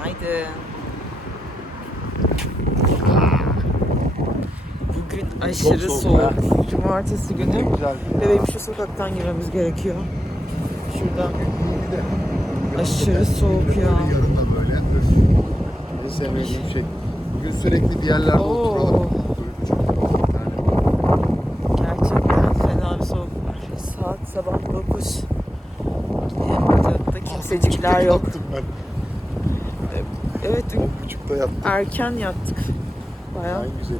Günaydın. Bugün aşırı soğuk. soğuk. Cumartesi günü. Güzel. Bebeğim şu sokaktan girmemiz gerekiyor. Şuradan. Aşırı soğuk ya. Yarın da böyle. En sevmediğim şey. Bugün sürekli bir yerlerde Oo. oturalım. Gerçekten fena bir soğuk var. Saat sabah 9. Ortalıkta kimsecikler yok. Evet dün buçukta yattım. erken yattık. Bayağı En güzeli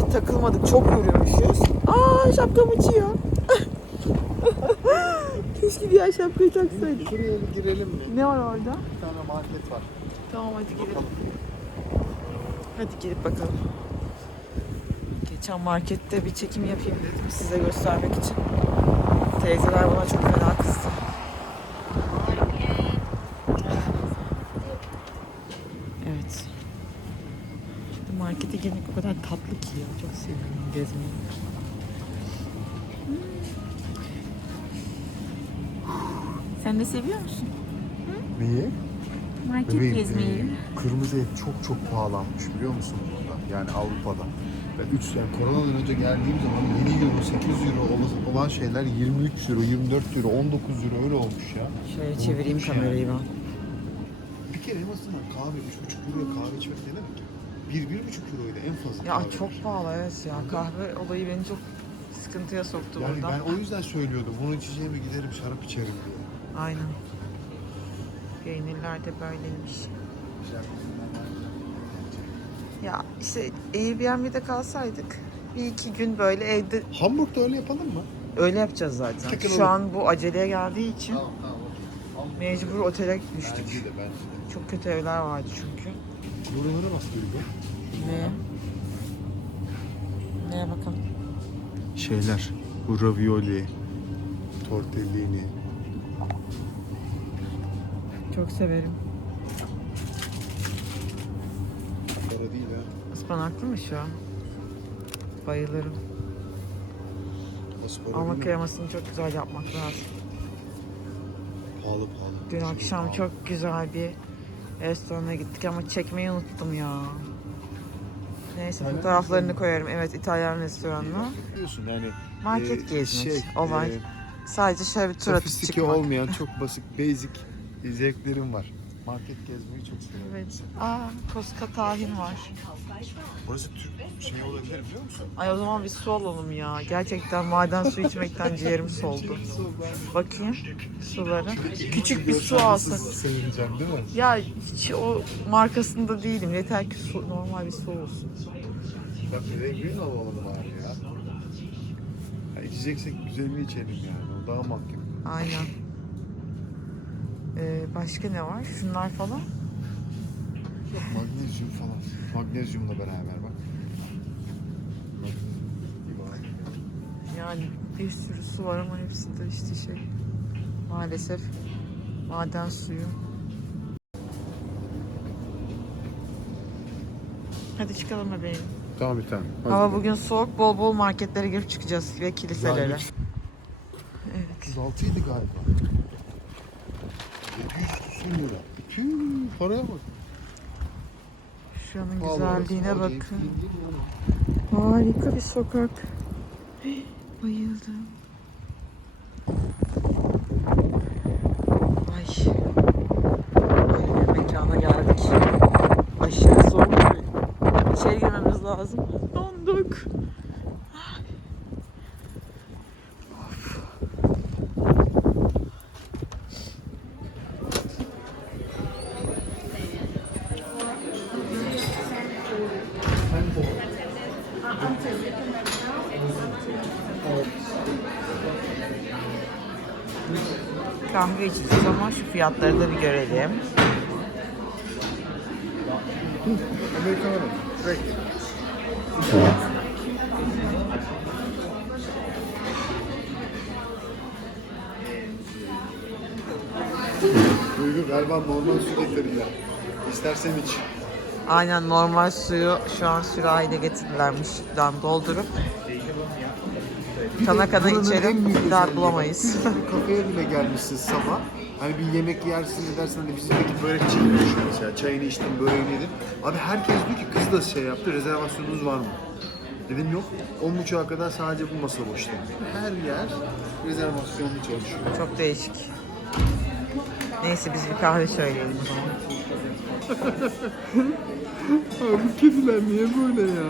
ya. takılmadık. Çok yürümüşüz. Aa şapkam uçuyor. Keşke diğer şapkayı taksaydık. Şuraya bir girelim mi? Ne var orada? Bir tane market var. Tamam hadi girelim. Hadi girip bakalım. Geçen markette bir çekim yapayım dedim size göstermek için. Teyzeler bana çok fena kızdı. Evet. Şimdi markete girmek o ki ya. Çok seviyorum gezmeyi. Sen de seviyor musun? Neyi? Market Bebeğim, gezmeyi. e, kırmızı et çok çok pahalanmış biliyor musun burada? Yani Avrupa'da. Ve 3 yani koronadan önce geldiğim zaman 7 euro, 8 euro olan- olan şeyler 23 euro, 24 euro, 19 euro öyle olmuş ya. Şöyle çevireyim kamerayı yani. Bir kere en azından kahve 3,5 euroya kahve içmek ne demek? 1-1,5 euroydu en fazla Ya kahve. çok pahalı evet ya. Kahve olayı beni çok sıkıntıya soktu Yani burada. ben o yüzden söylüyordum. Bunu içeceğime giderim şarap içerim diye. Aynen. Peynirler de böyleymiş. Ya işte Airbnb'de kalsaydık bir iki gün böyle evde Hamburg'da öyle yapalım mı? öyle yapacağız zaten. Takılalım. Şu an bu aceleye geldiği için Tamam tamam okey. mecbur otele düştük. Bence de bence de. Çok kötü evler vardı çünkü. Buralara nasıl duygu? Ne? Neye bakalım? Şeyler. Bu ravioli, tortellini. Çok severim. Para değil ha. Ispanaklı mı şu an? Bayılırım. Aspara Ama değil mi? kremasını çok güzel yapmak lazım. Pahalı pahalı. Dün akşam çok güzel bir restorana gittik ama çekmeyi unuttum ya. Neyse İtalyan fotoğraflarını restoranı. koyarım. Evet İtalyan restoranı. Biliyorsun yani Market e, gezmek, olay. e, Sadece şöyle bir tur atıp çıkmak. olmayan çok basit basic zevklerim var. Market gezmeyi çok seviyorum. Evet. Aa, Koska tahin var. Burası Türk şey olabilir biliyor musun? Ay o zaman bir su alalım ya. Gerçekten maden su içmekten ciğerim soldu. Bakayım suları. Küçük bir su alsak. Sevineceğim değil mi? Ya hiç o markasında değilim. Yeter ki su, normal bir su olsun. Bak rengini alalım abi ya. ya. İçeceksek güzelini içelim yani. O daha mahkum. Aynen. Ee, başka ne var? Şunlar falan. Magnezyum falan. Magnezyumla beraber bak. Yani bir sürü su var ama hepsi de işte şey. Maalesef maden suyu. Hadi çıkalım bebeğim. Tamam bir tane. Hava bugün soğuk. Bol bol marketlere girip çıkacağız ve kiliselere. Yani Evet. 36 idi galiba. 700 küsur lira. Tüh, paraya bak. Şuranın güzelliğine bakın. Harika bir sokak. Bayıldım. Ay. Böyle bir mekana geldik. Aşırı soğuk. İçeri girmemiz lazım. Donduk. Of. Kahve içeceğiz ama şu fiyatları da bir görelim. Direkt. Duygu galiba normal su getirdiler. İstersen iç. Aynen normal suyu şu an sürahiyle getirdilermiş. Doldurup Kana kana bir daha bulamayız. Bir kafeye bile gelmişsin sabah. Hani bir yemek yersin edersin hani bizimdeki börek çekmiş mesela. Çayını içtin, böreğini yedin. Abi herkes diyor ki kız da şey yaptı, rezervasyonunuz var mı? Dedim yok. 10.30'a kadar sadece bu masa boştu. Her yer rezervasyonlu çalışıyor. Çok değişik. Neyse biz bir kahve söyleyelim o zaman. Abi kediler niye böyle ya?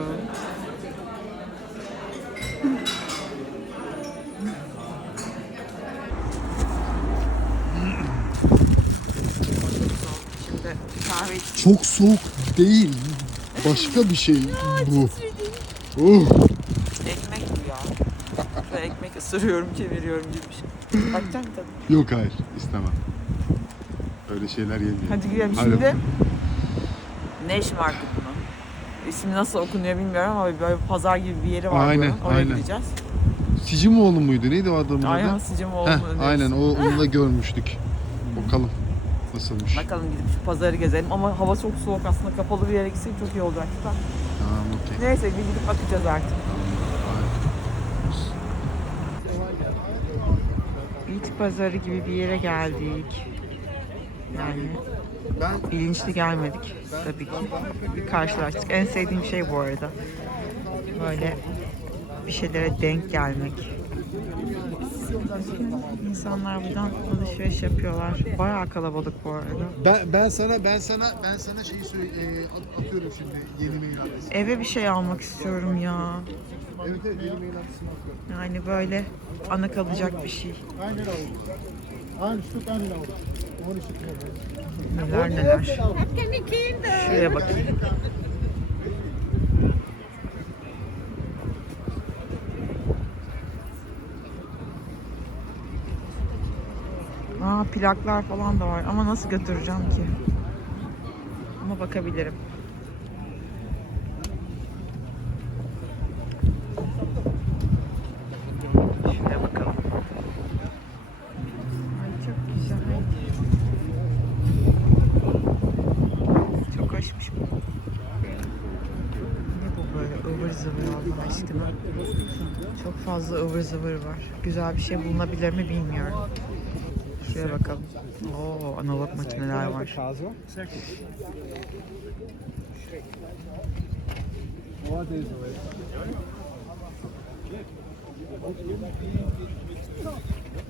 Şimdi kahve iç- Çok soğuk değil. Başka bir şey bu. Oh. ekmek bu ya. Ekmek ısırıyorum, çeviriyorum gibi bir şey. Bakacak mısın? Yok hayır istemem. Öyle şeyler yemiyorum. Hadi gidelim Hadi. şimdi. Ne işim var bunun? İsmi nasıl okunuyor bilmiyorum ama böyle pazar gibi bir yeri var Aynen, buranın. Oraya aynen. gideceğiz. Sicimoğlu muydu? Neydi o adamın Aynen adı? Sicimoğlu Heh, mu aynen o, onu da görmüştük. Bakalım nasılmış. Bakalım gidip şu pazarı gezelim ama hava çok soğuk aslında kapalı bir yere gitsek çok iyi olacak. Tamam okey. Neyse bir gidip bakacağız artık. Bit pazarı gibi bir yere geldik. Yani Ben bilinçli gelmedik tabii ki. Bir karşılaştık. En sevdiğim şey bu arada. Böyle bir şeylere denk gelmek. İnsanlar buradan alışveriş yapıyorlar. Bayağı kalabalık bu arada. ben ben sana ben sana ben sana şeyi söyle e, at- atıyorum şimdi yeni mail adresi. Eve bir şey almak istiyorum ya. Evet evet yeni mail adresini atıyorum. Yani böyle ana kalacak bir şey. Ein Stück ein Euro. Ohne Stück. Neler neler. Şuraya bakayım. Aa plaklar falan da var ama nasıl götüreceğim ki? Ama bakabilirim. Şuraya bakalım. Ay çok güzel. Çok hoşmuş bu. Ne bu böyle ıvır zıvır Allah aşkına. Çok fazla ıvır zıvır var. Güzel bir şey bulunabilir mi bilmiyorum. Şuraya bakalım. Oo analog makineler var.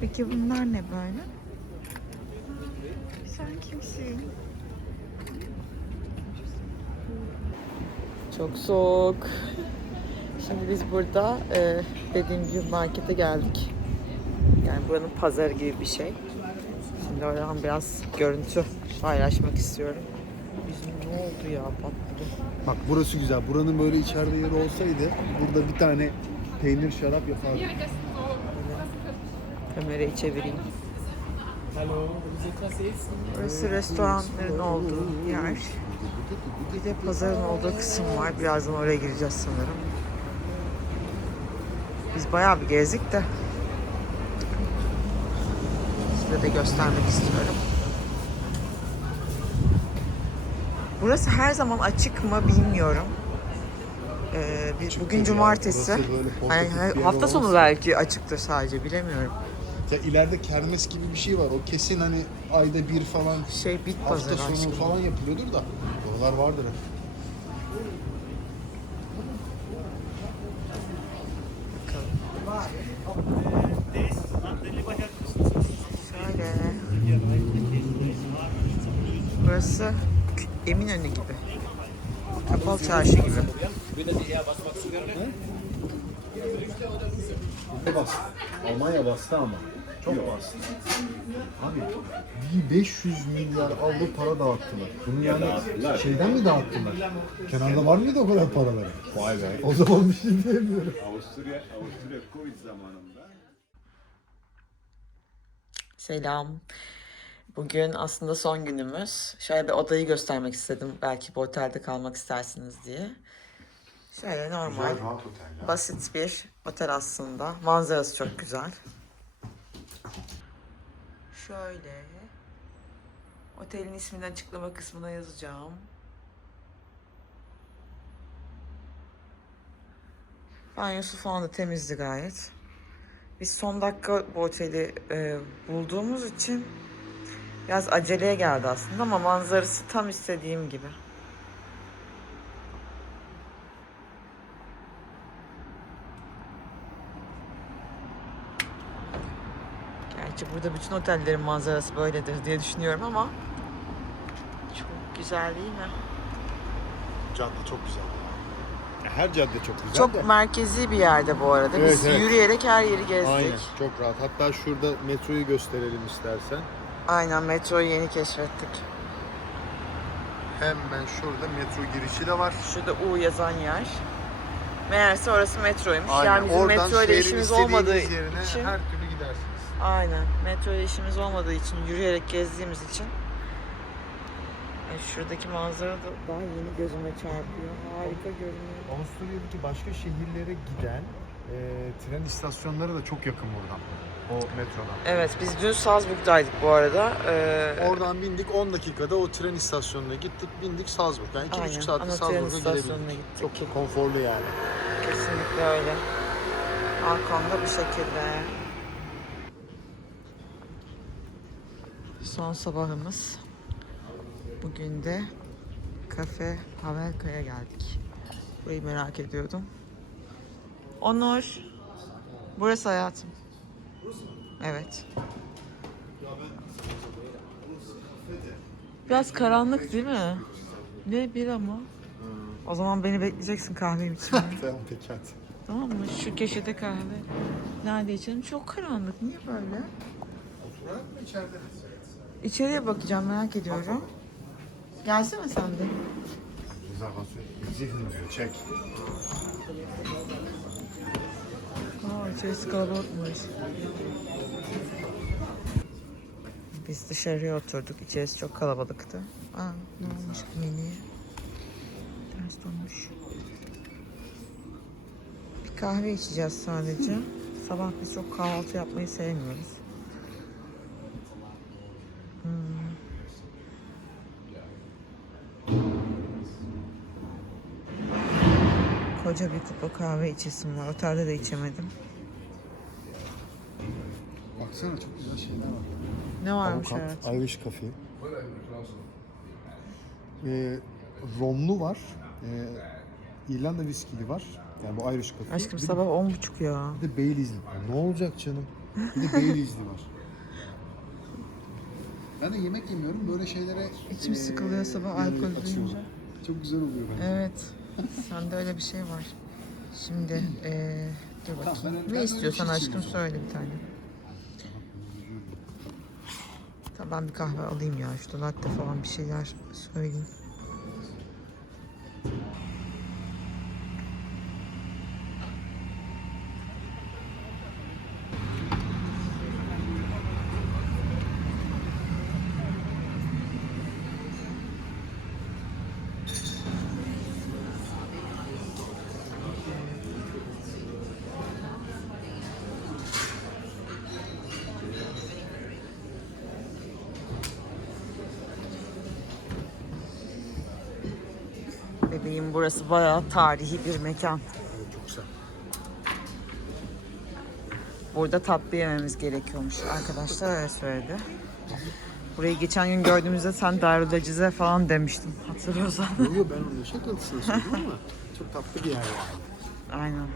Peki bunlar ne böyle? Sen kimsin? Çok soğuk. Şimdi biz burada e, dediğim gibi markete geldik. Yani buranın pazarı gibi bir şey. Şimdi oradan biraz görüntü paylaşmak istiyorum. Bizim ne oldu ya patladı. Bak burası güzel. Buranın böyle içeride yeri olsaydı burada bir tane peynir şarap yapardık. Kamerayı çevireyim. Burası restoranların olduğu yer. Bir de pazarın olduğu kısım var. Birazdan oraya gireceğiz sanırım. Biz bayağı bir gezdik de. Size de göstermek istiyorum. Burası her zaman açık mı bilmiyorum. Ee, biz bugün cumartesi. Yani bir hafta sonu belki açıktır sadece bilemiyorum. Ya ileride kermes gibi bir şey var. O kesin hani ayda bir falan Şey bit hafta pazarı sonu falan yapılıyordur da. Oralar vardır hep. Şöyle. Burası Eminönü gibi. Kapalı gibi. Bastı. Almanya bastı ama. Çok bastı. Abi bir 500 milyar avro para dağıttılar. Bunu yani şeyden mi dağıttılar? Kenarda var mıydı o kadar paraları? Vay be. O zaman bir şey diyemiyorum. Avusturya, Avusturya Covid zamanında Selam. Bugün aslında son günümüz. Şöyle bir odayı göstermek istedim. Belki bu otelde kalmak istersiniz diye. Şöyle normal, rahat otel ya. basit bir otel aslında. Manzarası çok güzel. Şöyle. Otelin ismini açıklama kısmına yazacağım. Banyosu falan da temizdi gayet. Biz son dakika bu oteli e, bulduğumuz için biraz aceleye geldi aslında ama manzarası tam istediğim gibi. Gerçi burada bütün otellerin manzarası böyledir diye düşünüyorum ama çok güzel değil mi? Cadde çok güzel. Her cadde çok güzel Çok de. merkezi bir yerde bu arada. Biz Evet, yürüyerek her yeri gezdik. Aynen çok rahat. Hatta şurada metroyu gösterelim istersen. Aynen metroyu yeni keşfettik. Hemen şurada metro girişi de var. Şurada U yazan yer. Meğerse orası metroymuş. Aynen. Yani bizim Oradan metro ile işimiz olmadığı için her türlü. Aynen. Metro ile işimiz olmadığı için yürüyerek gezdiğimiz için e, şuradaki manzara da daha yeni gözüme çarpıyor. Harika görünüyor. Avusturya'daki başka şehirlere giden e, tren istasyonları da çok yakın buradan. O metrodan. Evet biz dün Salzburg'daydık bu arada. Ee, Oradan bindik 10 dakikada o tren istasyonuna gittik bindik Salzburg. Yani 2,5 Aynen, saatte Salzburg'a gidebildik. gittik. Çok konforlu yani. Kesinlikle öyle. Arkamda bir şekilde. Son sabahımız. Bugün de Kafe Havelka'ya geldik. Burayı merak ediyordum. Onur. Burası hayatım. Evet. Biraz karanlık değil mi? Ne bir ama. O zaman beni bekleyeceksin kahvem için. Tamam peki hadi. Tamam mı? Şu köşede kahve. Nerede içelim? Çok karanlık. Niye böyle? Oturarak mı içeride? İçeriye bakacağım merak ediyorum. Gelsene sen de. Rezervasyon. Zihin diyor çek. Aa içerisi kalabalıkmış. Biz dışarıya oturduk. İçerisi çok kalabalıktı. Aa ne olmuş menüye? Ters dönmüş. Bir kahve içeceğiz sadece. Sabah biz çok kahvaltı yapmayı sevmiyoruz. Koca bir kupa kahve içesim var. Otelde de içemedim. Baksana çok güzel şeyler var. Ne varmış Avukat, hayatım? Irish Coffee. Ee, romlu var. Ee, İrlanda viskili var. Yani bu Irish Coffee. Aşkım bir sabah on buçuk ya. bir de Baileys'li. Ne olacak canım? Bir de Baileys'li var. Ben de yemek yemiyorum. Böyle şeylere İçim ee, sıkılıyor sabah alkol duyunca. Çok güzel oluyor bence. Evet. Sende öyle bir şey var. Şimdi eee dur bakayım. ne istiyorsan şey aşkım söyle bir tane. Tamam ben bir kahve alayım ya. Şurada latte falan bir şeyler söyleyeyim. Bebeğim burası bayağı tarihi bir mekan. Çok güzel. Burada tatlı yememiz gerekiyormuş. Arkadaşlar öyle söyledi. Burayı geçen gün gördüğümüzde sen Darül Acize falan demiştin. Hatırlıyorsan. Yok yok ben onun şakasını söyledim ama çok tatlı bir yer yani. Aynen.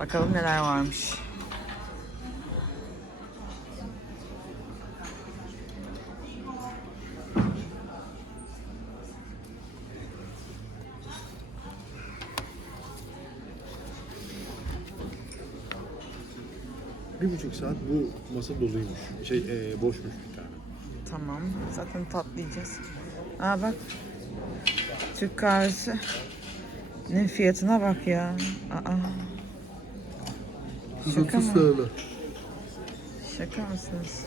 Bakalım neler varmış. Bir buçuk saat bu masa doluymuş. Şey e, boşmuş bir tane. Tamam. Zaten tatlı yiyeceğiz. Aa bak. Türk kahvesi. Ne fiyatına bak ya. Aa. Şaka mı? TL. Şaka mısınız?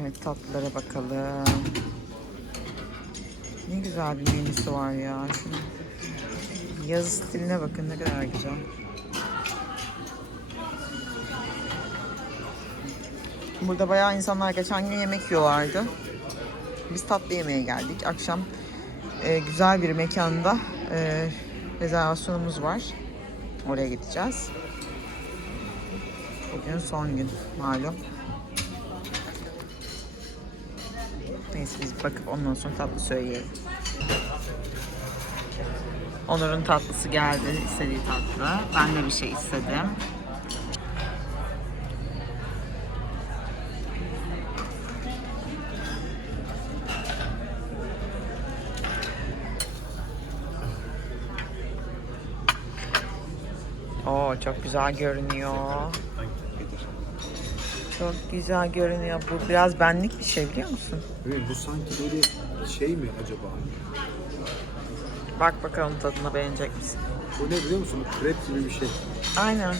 Evet tatlılara bakalım. Ne güzel bir menüsü var ya. Şunun yazı stiline bakın ne kadar güzel. Burada bayağı insanlar geçen gün yemek yiyorlardı. Biz tatlı yemeye geldik. Akşam e, güzel bir mekanda e, rezervasyonumuz var. Oraya gideceğiz. Bugün son gün malum. Neyse biz bakıp ondan sonra tatlı söyleyelim. Onur'un tatlısı geldi, istediği tatlı. Ben de bir şey istedim. Oo çok güzel görünüyor. Çok güzel görünüyor. Bu biraz benlik bir şey biliyor musun? Evet, bu sanki böyle şey mi acaba? Bak bakalım tadına beğenecek misin? Bu ne biliyor musun? Krep gibi bir şey. Aynen.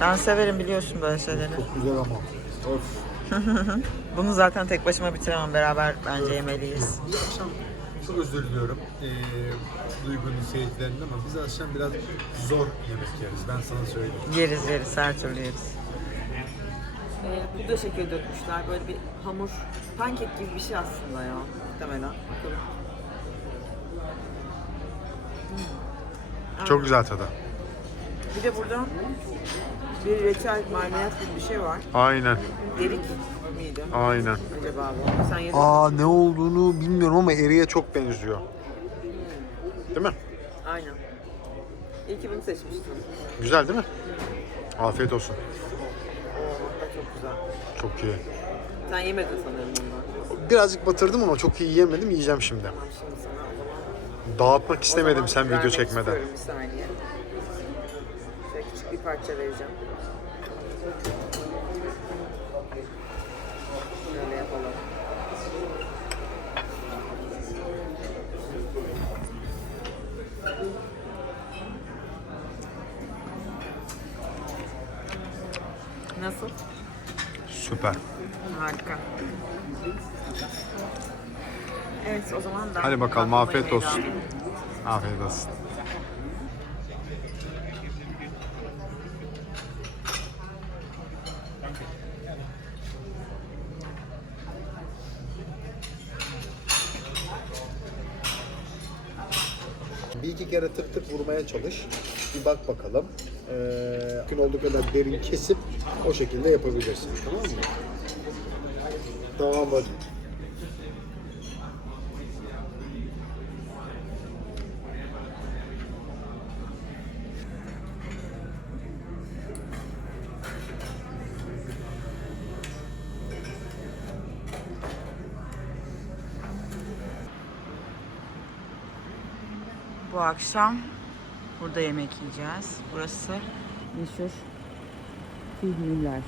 Ben severim biliyorsun böyle şeyleri. Çok güzel ama. Of. Bunu zaten tek başıma bitiremem. Beraber bence yemeliyiz. Akşam çok özür diliyorum ee, Duygu'nun seyircilerinden ama biz akşam biraz zor yemek yeriz. Ben sana söyleyeyim. Yeriz yeriz her türlü yeriz. Ee, pudra şekeri dökmüşler. Böyle bir hamur, pankek gibi bir şey aslında ya. Muhtemelen. Bakalım. Çok güzel tadı. Bir de burada bir reçel marmelat gibi bir şey var. Aynen. Derik miydi Aynen. acaba bu? Sen yedin. Aa ne olduğunu bilmiyorum ama eriye çok benziyor. Değil mi? Aynen. İyi ki bunu seçmiştin. Güzel değil mi? Afiyet olsun. Güzel. Çok iyi. Sen yemedin sanırım ondan. Birazcık batırdım ama çok iyi yiyemedim. Yiyeceğim şimdi. Tamam şimdi sana o zaman. Dağıtmak istemedim sen video çekmeden. Bir saniye. Şöyle küçük bir parça vereceğim. Böyle yapalım. Nasıl? Süper. Harika. Evet o zaman ben Hadi bakalım, afiyet olsun. Afiyet olsun. Bir iki kere tık tık vurmaya çalış. Bir bak bakalım. Ee, mümkün olduğu kadar derin kesip o şekilde yapabilirsin. Tamam mı? Tamam hadi. Bu akşam burada yemek yiyeceğiz. Burası meşhur Fihmiller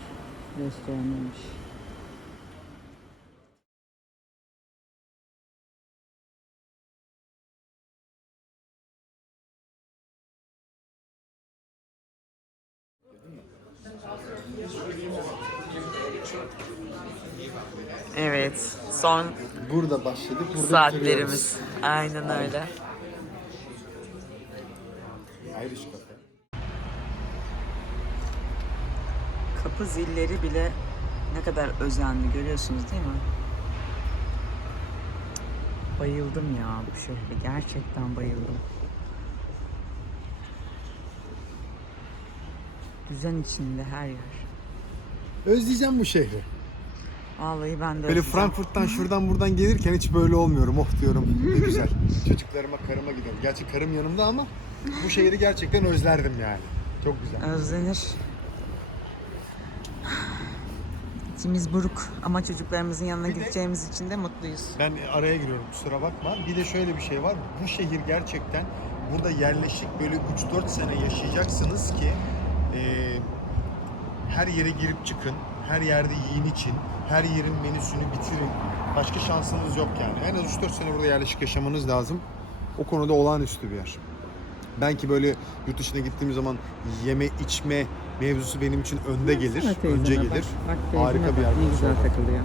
restoranıymış. Evet, son Burada başladık. Burada saatlerimiz. Aynen öyle. Irish Kapı zilleri bile ne kadar özenli görüyorsunuz değil mi? Bayıldım ya bu şehre. Gerçekten bayıldım. Düzen içinde her yer. Özleyeceğim bu şehri. Vallahi ben de Böyle özleyeceğim. Frankfurt'tan şuradan buradan gelirken hiç böyle olmuyorum. Oh diyorum ne güzel. Çocuklarıma, karıma gidiyorum. Gerçi karım yanımda ama bu şehri gerçekten özlerdim yani. Çok güzel. Özlenir. İçimiz buruk ama çocuklarımızın yanına Bir de- gideceğimiz için de mutluyuz. Ben araya giriyorum kusura bakma. Bir de şöyle bir şey var. Bu şehir gerçekten burada yerleşik böyle 3-4 sene yaşayacaksınız ki eee, her yere girip çıkın. Her yerde yiyin için. Her yerin menüsünü bitirin. Başka şansınız yok yani. En az 3-4 sene burada yerleşik yaşamanız lazım. O konuda olağanüstü bir yer. Ben ki böyle yurt dışına gittiğim zaman yeme içme mevzusu benim için önde gelir. Önce gelir. Harika bir yer. burası. takılıyor.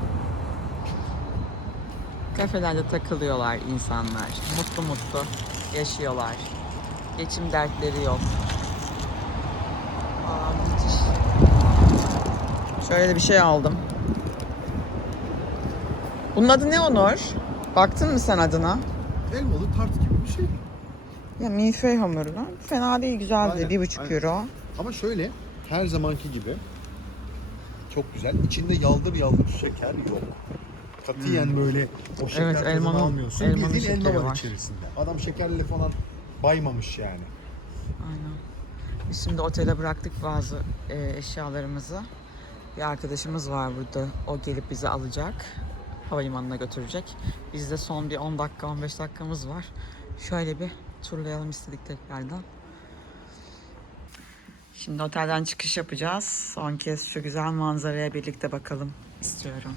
Kafelerde takılıyorlar insanlar. Mutlu mutlu yaşıyorlar. Geçim dertleri yok. Aa, müthiş. Şöyle de bir şey aldım. Bunun adı ne Onur? Baktın mı sen adına? Elmalı tart gibi bir şey. Ya milföy hamurlu. Fena değil güzeldi. Aynen, Bir buçuk aynen. euro. Ama şöyle her zamanki gibi çok güzel. İçinde yaldır yaldır şeker yok. Katiyen böyle o şeker Evet, elmanın- almıyorsun. elmanın Bildiğin elma var var. içerisinde. Adam şekerle falan baymamış yani. Aynen. Biz şimdi otele bıraktık bazı e, eşyalarımızı. Bir arkadaşımız var burada. O gelip bizi alacak. Havalimanına götürecek. Bizde son bir 10 dakika 15 dakikamız var. Şöyle bir turlayalım istedik tekrardan. Şimdi otelden çıkış yapacağız. Son kez şu güzel manzaraya birlikte bakalım istiyorum.